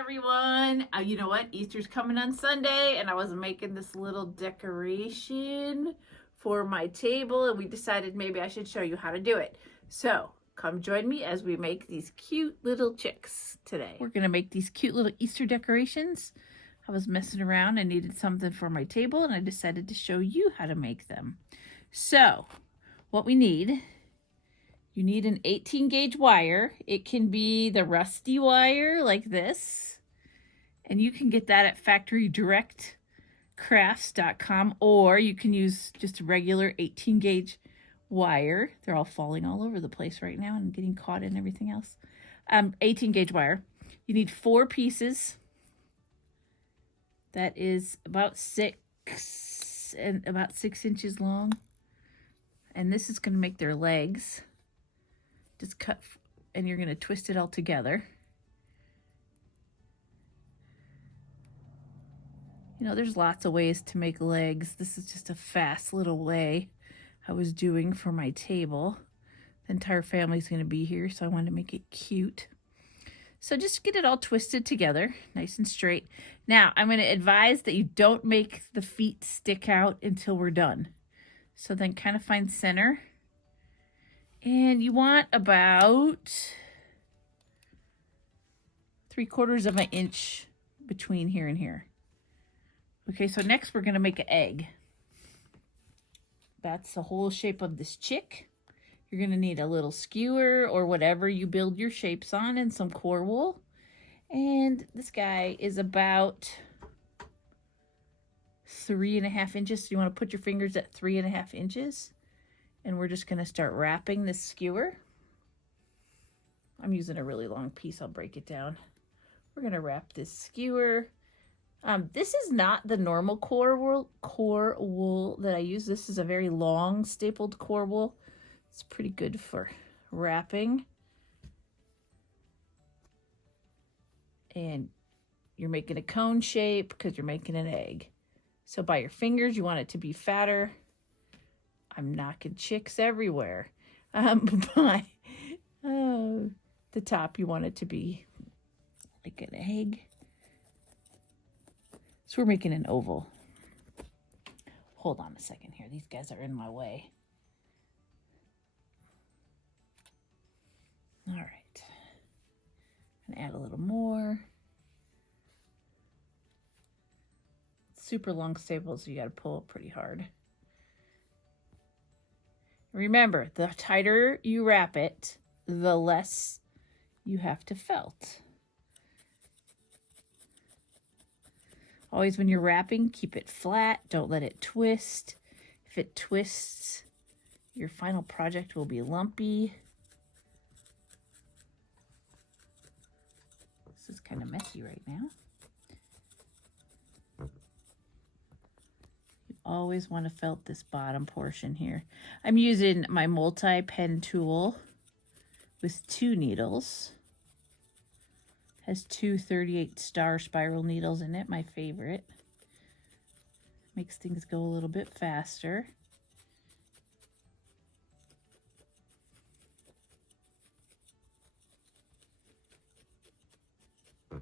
everyone. You know what? Easter's coming on Sunday, and I was making this little decoration for my table, and we decided maybe I should show you how to do it. So come join me as we make these cute little chicks today. We're gonna make these cute little Easter decorations. I was messing around and needed something for my table, and I decided to show you how to make them. So what we need, you need an 18 gauge wire. It can be the rusty wire like this, and you can get that at factorydirectcrafts.com, or you can use just a regular 18 gauge wire. They're all falling all over the place right now and getting caught in everything else. 18 gauge wire. You need 4 pieces. That is about 6 inches long. And this is going to make their legs. Just cut, and you're going to twist it all together. You know, there's lots of ways to make legs. This is just a fast little way I was doing for my table. The entire family's going to be here, so I wanted to make it cute. So just get it all twisted together, nice and straight. Now, I'm going to advise that you don't make the feet stick out until we're done. So then kind of find center. And you want about 3/4 of an inch between here and here. Okay, so next we're going to make an egg. That's the whole shape of this chick. You're going to need a little skewer or whatever you build your shapes on, and some core wool. And this guy is about 3.5 inches. So you want to put your fingers at 3.5 inches. And we're just going to start wrapping this skewer. I'm using a really long piece. I'll break it down. We're going to wrap this skewer. This is not the normal core wool that I use. This is a very long stapled core wool. It's pretty good for wrapping. And you're making a cone shape because you're making an egg. So by your fingers, you want it to be fatter. I'm knocking chicks everywhere. By the top, you want it to be like an egg. So we're making an oval. Hold on a second here. These guys are in my way. All right. And add a little more. Super long staples, so you got to pull it pretty hard. Remember, the tighter you wrap it, the less you have to felt. Always when you're wrapping, keep it flat. Don't let it twist. If it twists, your final project will be lumpy. This is kind of messy right now. Always want to felt this bottom portion here. I'm using my multi-pen tool with 2 needles. Has 2 38 star spiral needles in it, my favorite. Makes things go a little bit faster. I'm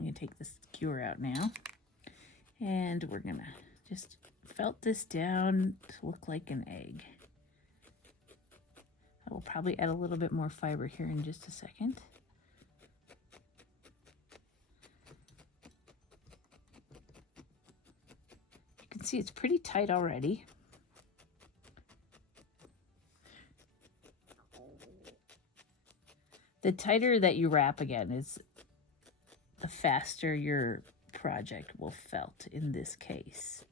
going to take the skewer out now. And we're going to just felt this down to look like an egg. I will probably add a little bit more fiber here in just a second. You can see it's pretty tight already. The tighter that you wrap again is the faster your project will felt in this case.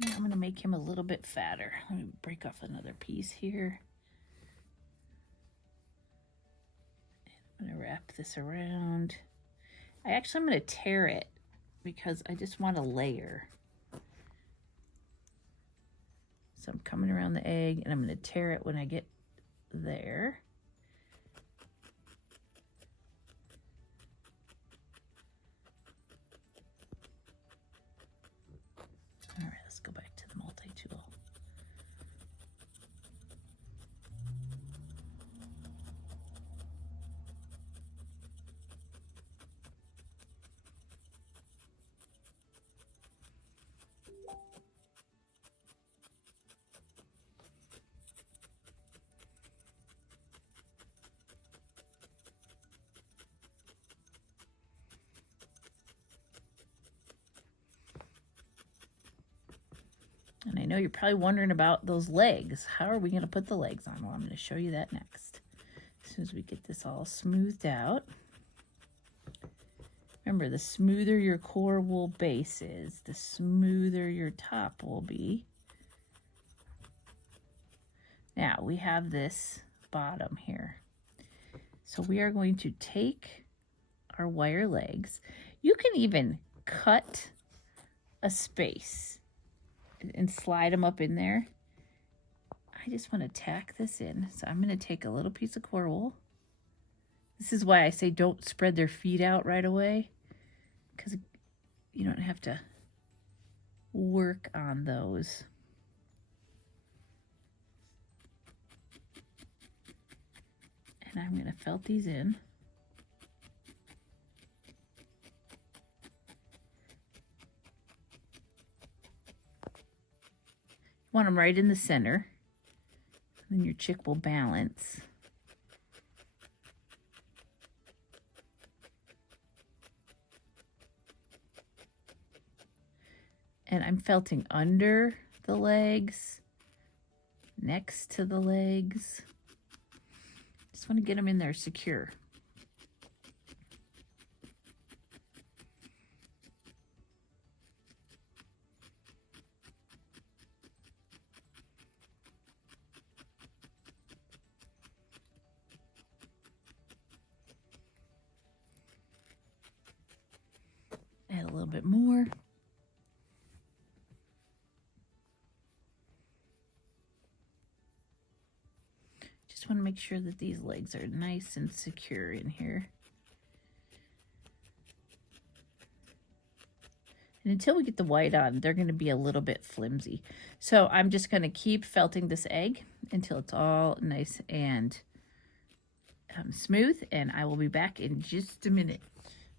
Now I'm going to make him a little bit fatter. Let me break off another piece here. I'm going to wrap this around. I'm going to tear it because I just want a layer. So I'm coming around the egg, and I'm going to tear it when I get there. All right, let's go back to the multi And I know you're probably wondering about those legs. How are we going to put the legs on? Well, I'm going to show you that next. As soon as we get this all smoothed out. Remember, the smoother your core wool base is, the smoother your top will be. Now, we have this bottom here. So we are going to take our wire legs. You can even cut a space and slide them up in there. I just want to tack this in. So I'm going to take a little piece of core wool. This is why I say don't spread their feet out right away, because you don't have to work on those. And I'm going to felt these in. You want them right in the center. Then your chick will balance. And I'm felting under the legs, next to the legs. Just want to get them in there secure. Add a little bit more. Just want to make sure that these legs are nice and secure in here. And until we get the white on, they're going to be a little bit flimsy. So I'm just going to keep felting this egg until it's all nice and smooth. And I will be back in just a minute.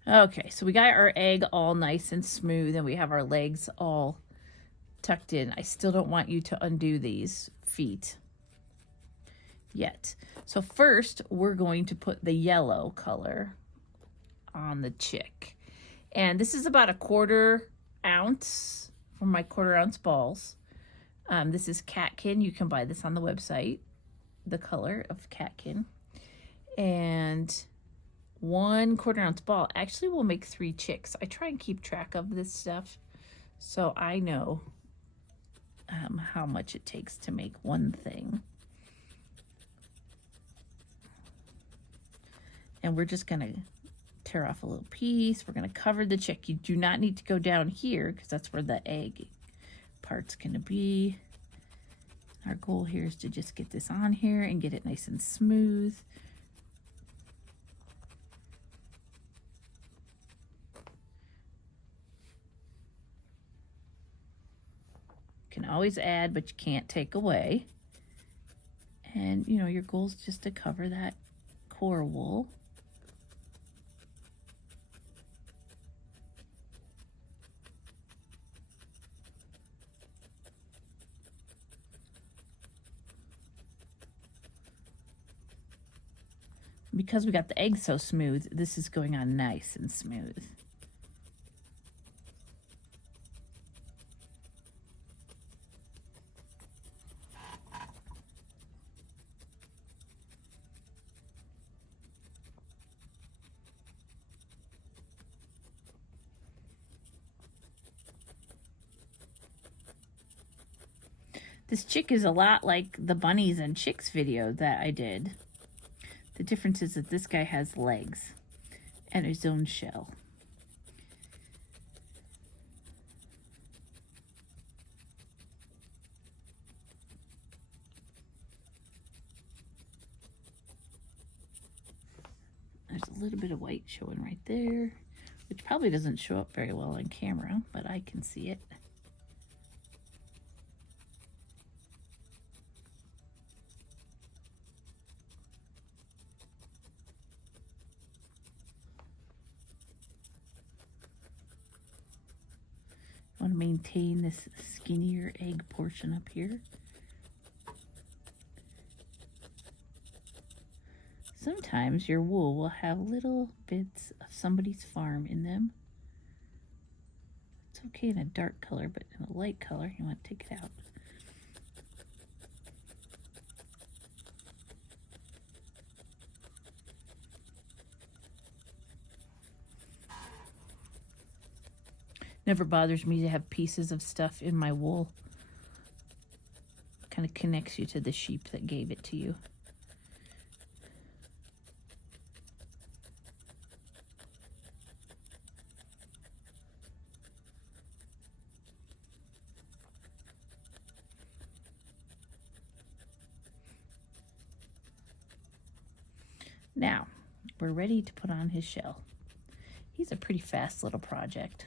Okay, so we got our egg all nice and smooth, and we have our legs all tucked in. I still don't want you to undo these feet yet. So first, we're going to put the yellow color on the chick. And this is about 1/4 ounce for my 1/4 ounce balls. This is catkin. You can buy this on the website, the color of catkin. And 1/4 ounce ball actually will make 3 chicks. I try and keep track of this stuff so I know how much it takes to make one thing. And we're just going to tear off a little piece. We're going to cover the chick. You do not need to go down here because that's where the egg part's going to be. Our goal here is to just get this on here and get it nice and smooth. You can always add, but you can't take away. And, you know, your goal is just to cover that core wool. Because we got the egg so smooth, this is going on nice and smooth. This chick is a lot like the bunnies and chicks video that I did. The difference is that this guy has legs and his own shell. There's a little bit of white showing right there, which probably doesn't show up very well on camera, but I can see it. Want to maintain this skinnier egg portion up here. Sometimes your wool will have little bits of somebody's farm in them. It's okay in a dark color, but in a light color, you want to take it out. Never bothers me to have pieces of stuff in my wool. Kind of connects you to the sheep that gave it to you. Now, we're ready to put on his shell. He's a pretty fast little project.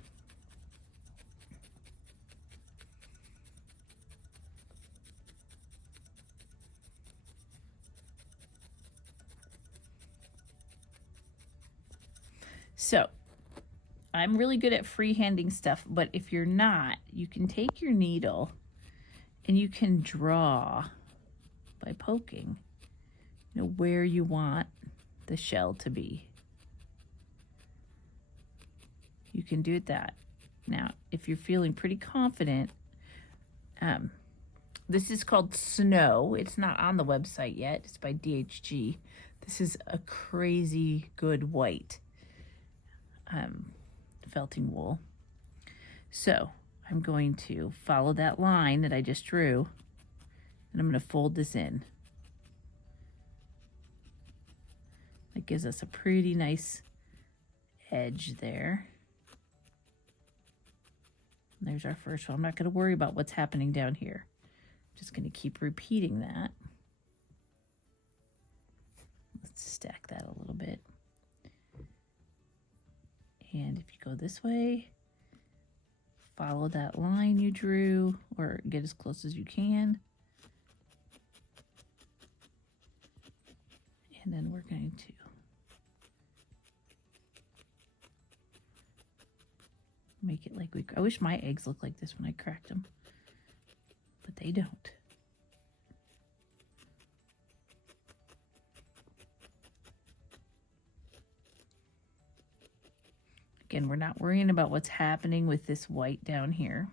So, I'm really good at freehanding stuff, but if you're not, you can take your needle and you can draw by poking, you know, where you want the shell to be. You can do that. Now, if you're feeling pretty confident, this is called Snow. It's not on the website yet. It's by DHG. This is a crazy good white felting wool. So I'm going to follow that line that I just drew, and I'm going to fold this in. That gives us a pretty nice edge there. And there's our first one. I'm not going to worry about what's happening down here. I'm just going to keep repeating that. Let's stack that a little bit. And if you go this way, follow that line you drew, or get as close as you can. And then we're going to make it like I wish my eggs looked like this when I cracked them, but they don't. Again, we're not worrying about what's happening with this white down here.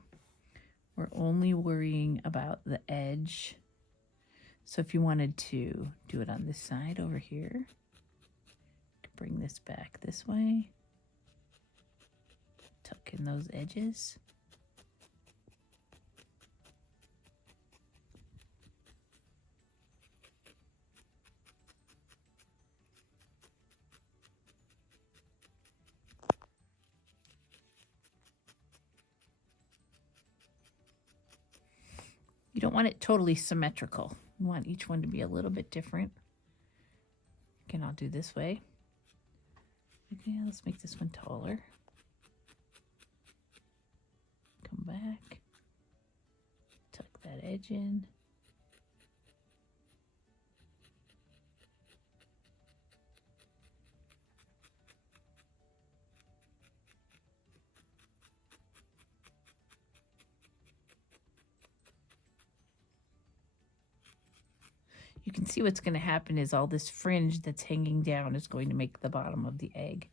We're only worrying about the edge. So if you wanted to do it on this side over here, you could bring this back this way. Tuck in those edges. You don't want it totally symmetrical. You want each one to be a little bit different. Again, I'll do this way. Okay, let's make this one taller. Come back. Tuck that edge in. You can see what's going to happen is all this fringe that's hanging down is going to make the bottom of the egg.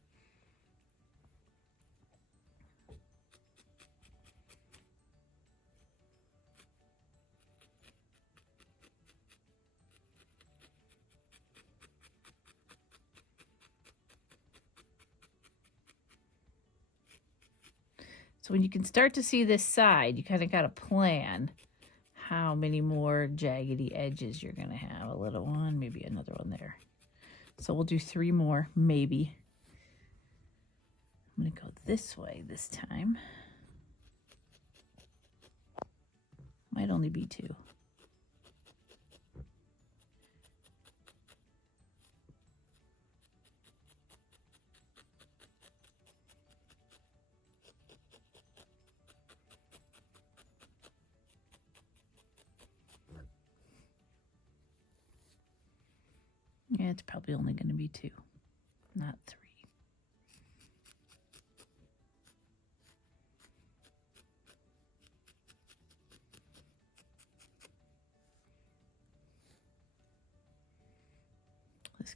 So when you can start to see this side, you kind of got to plan how many more jaggedy edges you're going to have. A little one, maybe another one there. So we'll do 3 more, maybe. I'm going to go this way this time. Might only be 2. Yeah, it's probably only going to be 2, not 3.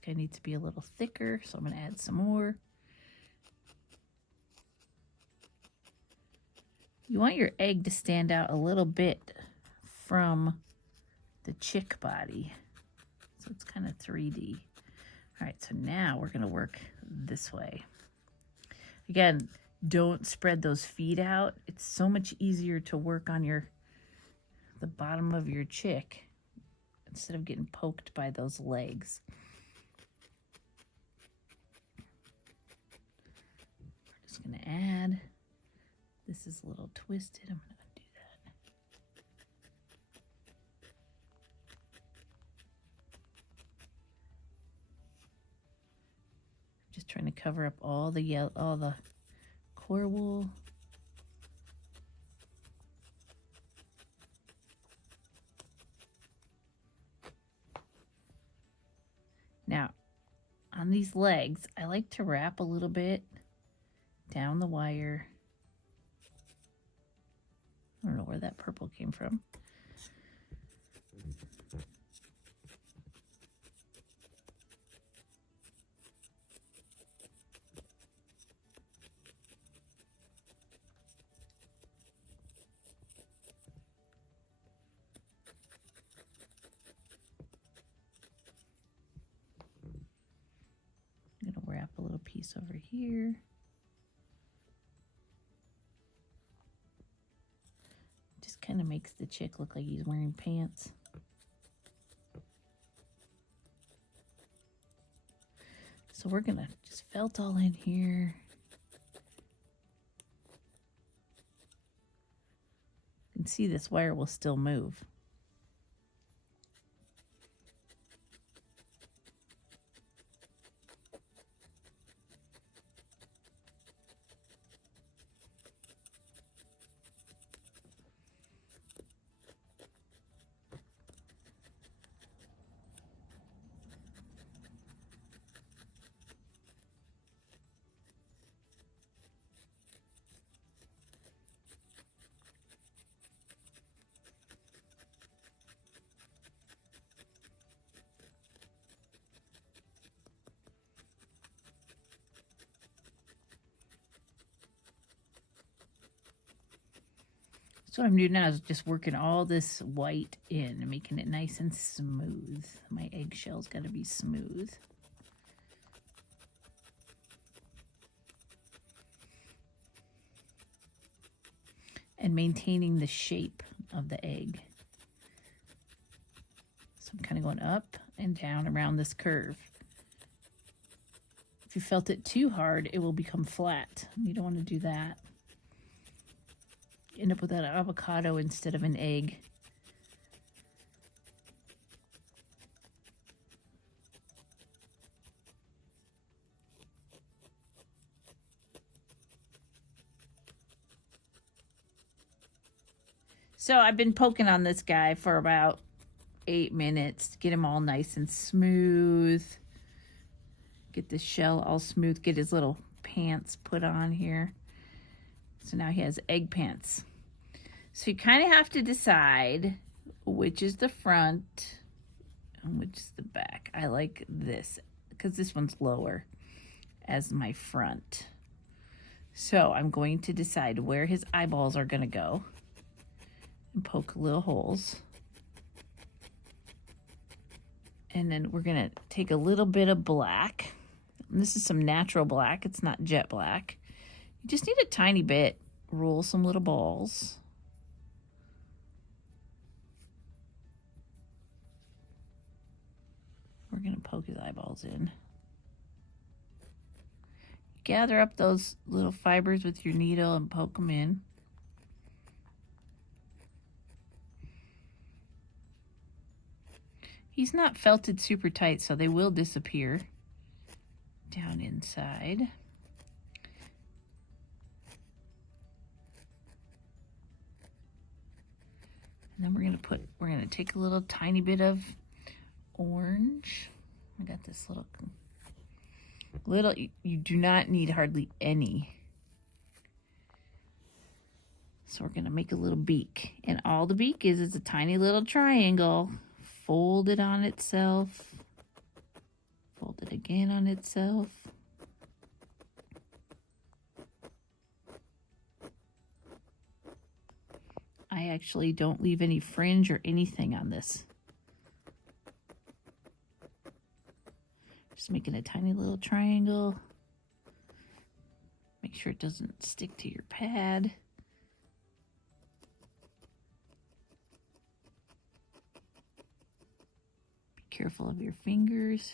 This guy needs to be a little thicker, so I'm going to add some more. You want your egg to stand out a little bit from the chick body. So it's kind of 3D. All right, so now we're going to work this way. Again, don't spread those feet out. It's so much easier to work on the bottom of your chick instead of getting poked by those legs. We're just going to add. This is a little twisted. I'm going to undo that. Just trying to cover up all the core wool. Now, on these legs, I like to wrap a little bit down the wire. I don't know where that purple came from. I'm going to wrap a little piece over here. Just kind of makes the chick look like he's wearing pants. So we're going to just felt all in here. You can see this wire will still move. So what I'm doing now is just working all this white in and making it nice and smooth. My eggshell's got to be smooth. And maintaining the shape of the egg. So I'm kind of going up and down around this curve. If you felt it too hard, it will become flat. You don't want to do that. End up with that avocado instead of an egg. So I've been poking on this guy for about 8 minutes to get him all nice and smooth. Get the shell all smooth. Get his little pants put on here. So now he has egg pants. So you kind of have to decide which is the front and which is the back. I like this because this one's lower as my front. So I'm going to decide where his eyeballs are going to go and poke little holes. And then we're going to take a little bit of black. And this is some natural black. It's not jet black. You just need a tiny bit. Roll some little balls. We're going to poke his eyeballs in. Gather up those little fibers with your needle and poke them in. He's not felted super tight, so they will disappear down inside. And then we're gonna take a little tiny bit of orange. I got this little, you do not need hardly any. So we're gonna make a little beak. And all the beak is a tiny little triangle folded on itself. Fold it again on itself. I actually don't leave any fringe or anything on this. Just making a tiny little triangle. Make sure it doesn't stick to your pad. Be careful of your fingers.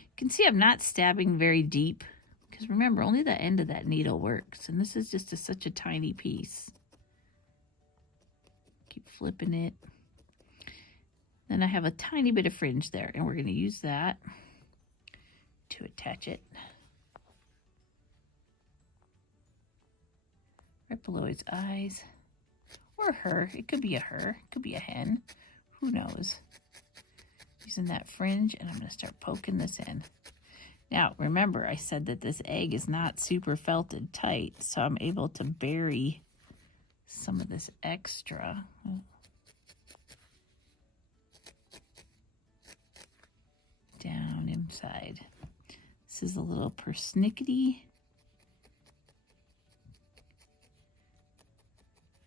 You can see I'm not stabbing very deep because remember, only the end of that needle works, and this is just such a tiny piece. Keep flipping it. Then I have a tiny bit of fringe there, and we're going to use that to attach it right below his eyes, or her. It could be a her, it could be a hen, who knows. Using that fringe, and I'm going to start poking this in. Now remember, I said that this egg is not super felted tight, so I'm able to bury some of this extra. Down inside. This is a little persnickety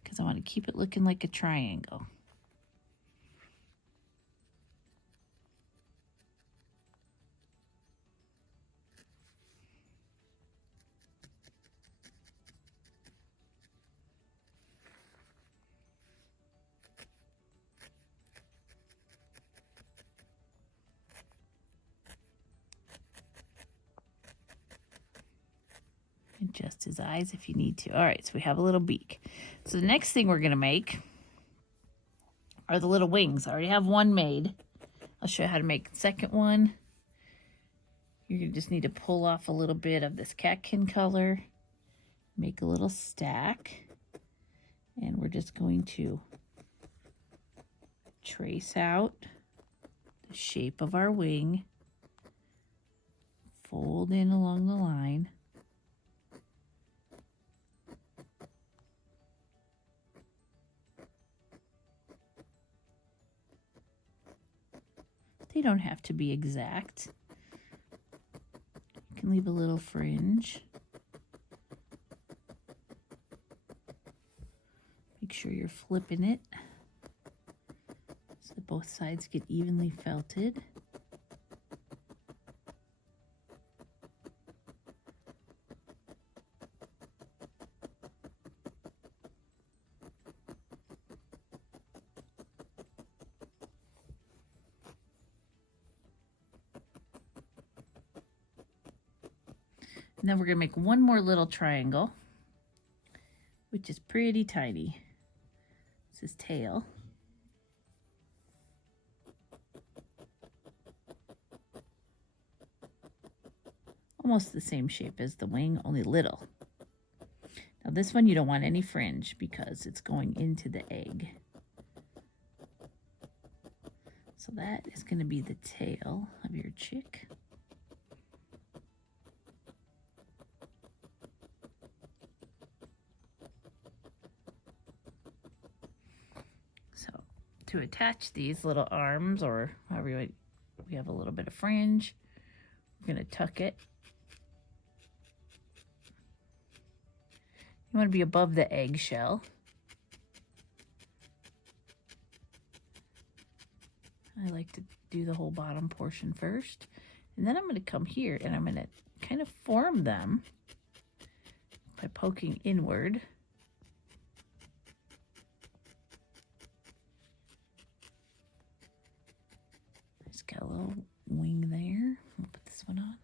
because I want to keep it looking like a triangle. Adjust his eyes if you need to. All right, so we have a little beak. So the next thing we're going to make are the little wings. I already have one made. I'll show you how to make the second one. You're going to just need to pull off a little bit of this catkin color, make a little stack, and we're just going to trace out the shape of our wing, fold in along the line. They don't have to be exact. You can leave a little fringe. Make sure you're flipping it so that both sides get evenly felted. And then we're going to make one more little triangle, which is pretty tiny. It's his tail. Almost the same shape as the wing, only little. Now this one you don't want any fringe because it's going into the egg. So that is going to be the tail of your chick. To attach these little arms, or however we have a little bit of fringe, we're going to tuck it. You want to be above the eggshell. I like to do the whole bottom portion first, and then I'm going to come here and I'm going to kind of form them by poking inward. Got a little wing there. I'll put this one on.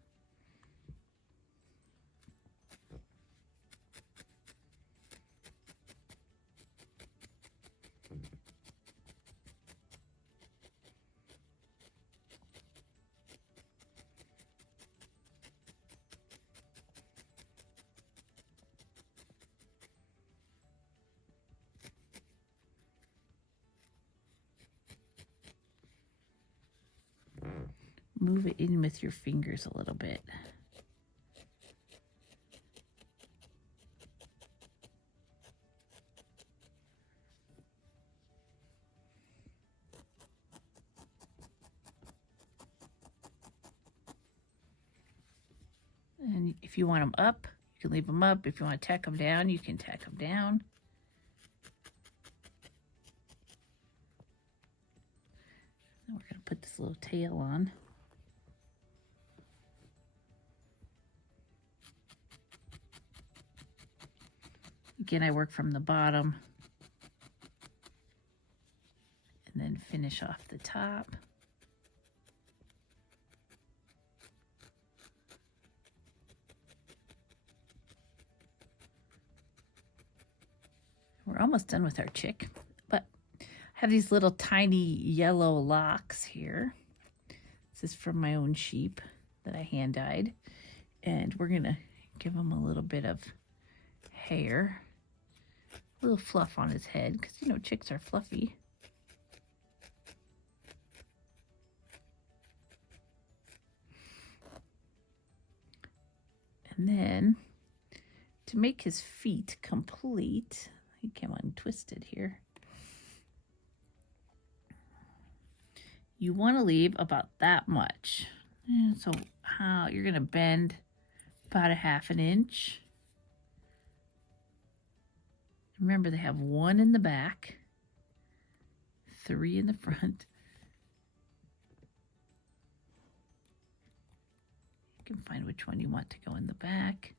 Move it in with your fingers a little bit. And if you want them up, you can leave them up. If you want to tack them down, you can tack them down. And we're going to put this little tail on. Again, I work from the bottom and then finish off the top. We're almost done with our chick, but I have these little tiny yellow locks here. This is from my own sheep that I hand dyed, and we're gonna give him a little bit of hair, a little fluff on his head, because you know chicks are fluffy. And then to make his feet complete, he came untwisted here. You want to leave about that much. And so how you're going to bend about a ½ inch. Remember, they have 1 in the back, 3 in the front. You can find which one you want to go in the back.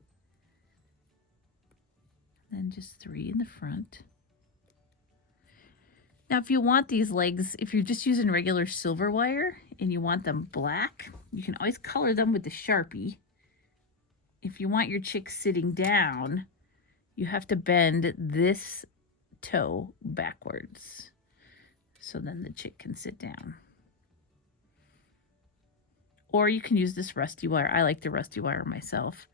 And then just 3 in the front. Now, if you want these legs, if you're just using regular silver wire and you want them black, you can always color them with the Sharpie. If you want your chick sitting down, you have to bend this toe backwards. So then the chick can sit down. Or you can use this rusty wire. I like the rusty wire myself.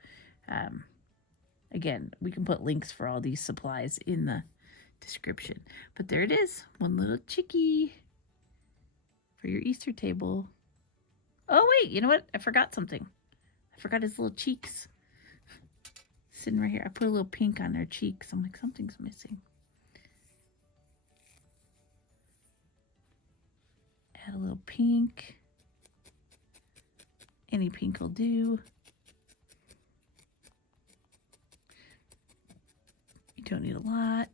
Again, we can put links for all these supplies in the description. But there it is, one little chickie for your Easter table. Oh wait, you know what? I forgot something. I forgot his little cheeks. Sitting right here. I put a little pink on their cheeks. I'm like, something's missing. Add a little pink. Any pink will do. You don't need a lot.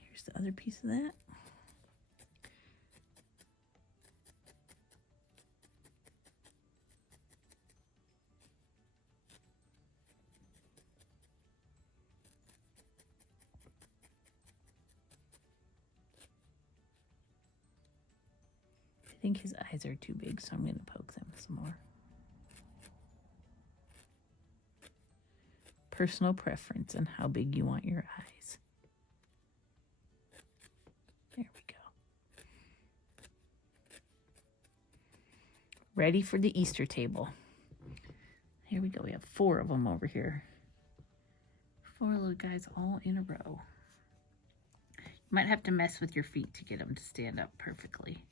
Here's the other piece of that. I think his eyes are too big, so I'm going to poke them some more. Personal preference on how big you want your eyes. There we go. Ready for the Easter table. Here we go. We have 4 of them over here. 4 little guys all in a row. You might have to mess with your feet to get them to stand up perfectly.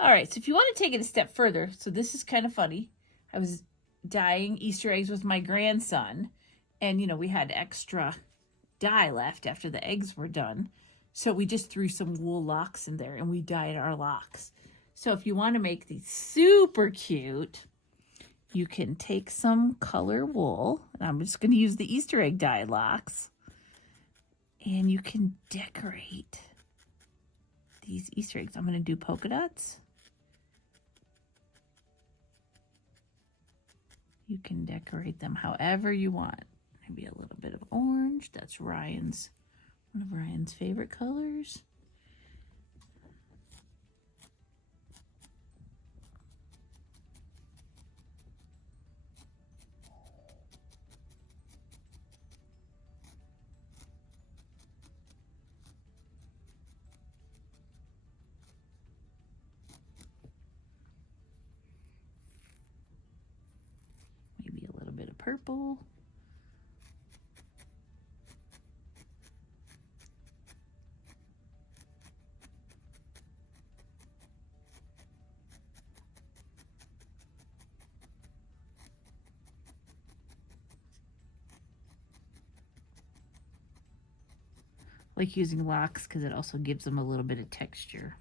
All right, so if you want to take it a step further, so this is kind of funny. I was dyeing Easter eggs with my grandson, and, you know, we had extra dye left after the eggs were done. So we just threw some wool locks in there, and we dyed our locks. So if you want to make these super cute, you can take some color wool, and I'm just going to use the Easter egg dye locks, and you can decorate these Easter eggs. I'm going to do polka dots. You can decorate them however you want. Maybe a little bit of orange. That's Ryan's, one of Ryan's favorite colors. Purple. like using locks because it also gives them a little bit of texture.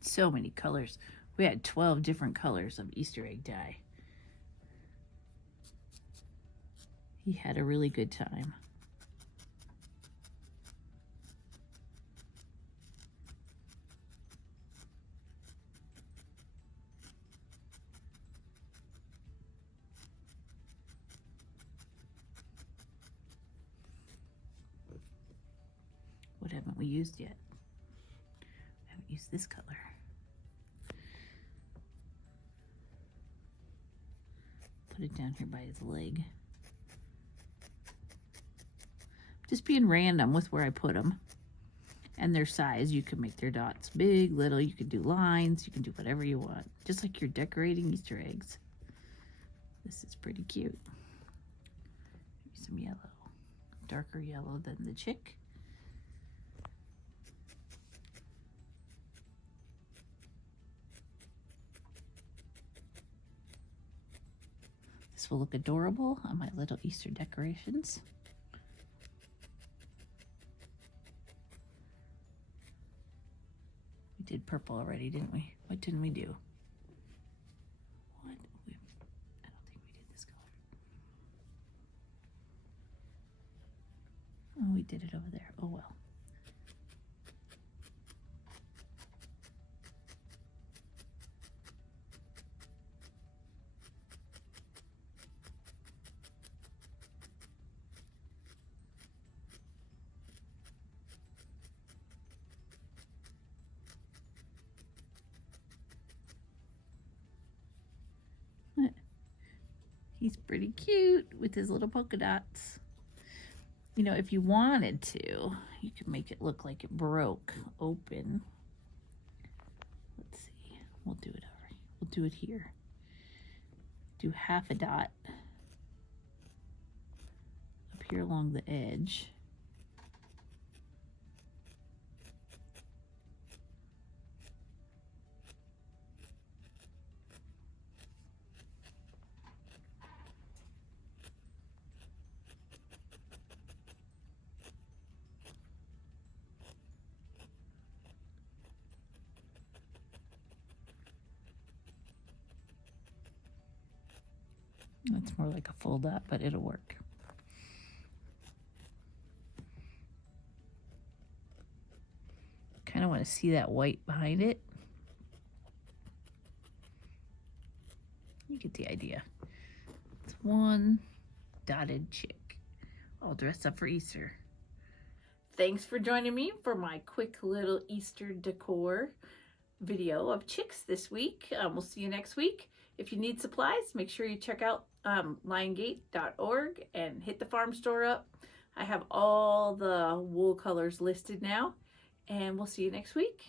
So many colors. We had 12 different colors of Easter egg dye. He had a really good time. What haven't we used yet? I haven't used this color. Put it down here by his leg. Just being random with where I put them and their size. You can make their dots big, little. You can do lines. You can do whatever you want, just like you're decorating Easter eggs. This is pretty cute. Maybe some yellow, darker yellow than the chick. This will look adorable on my little Easter decorations. We did purple already, didn't we? What didn't we do? I don't think we did this color. Oh, we did it over there. Oh well. He's pretty cute with his little polka dots. You know, if you wanted to, you could make it look like it broke open. Let's see. We'll do it over. We'll do it here. Do half a dot up here along the edge. It's more like a full dot, but it'll work. Kind of want to see that white behind it. You get the idea. It's one dotted chick, all dressed up for Easter. Thanks for joining me for my quick little Easter decor video of chicks this week. We'll see you next week. If you need supplies, make sure you check out liongate.org and hit the farm store up. I have all the wool colors listed now, and we'll see you next week.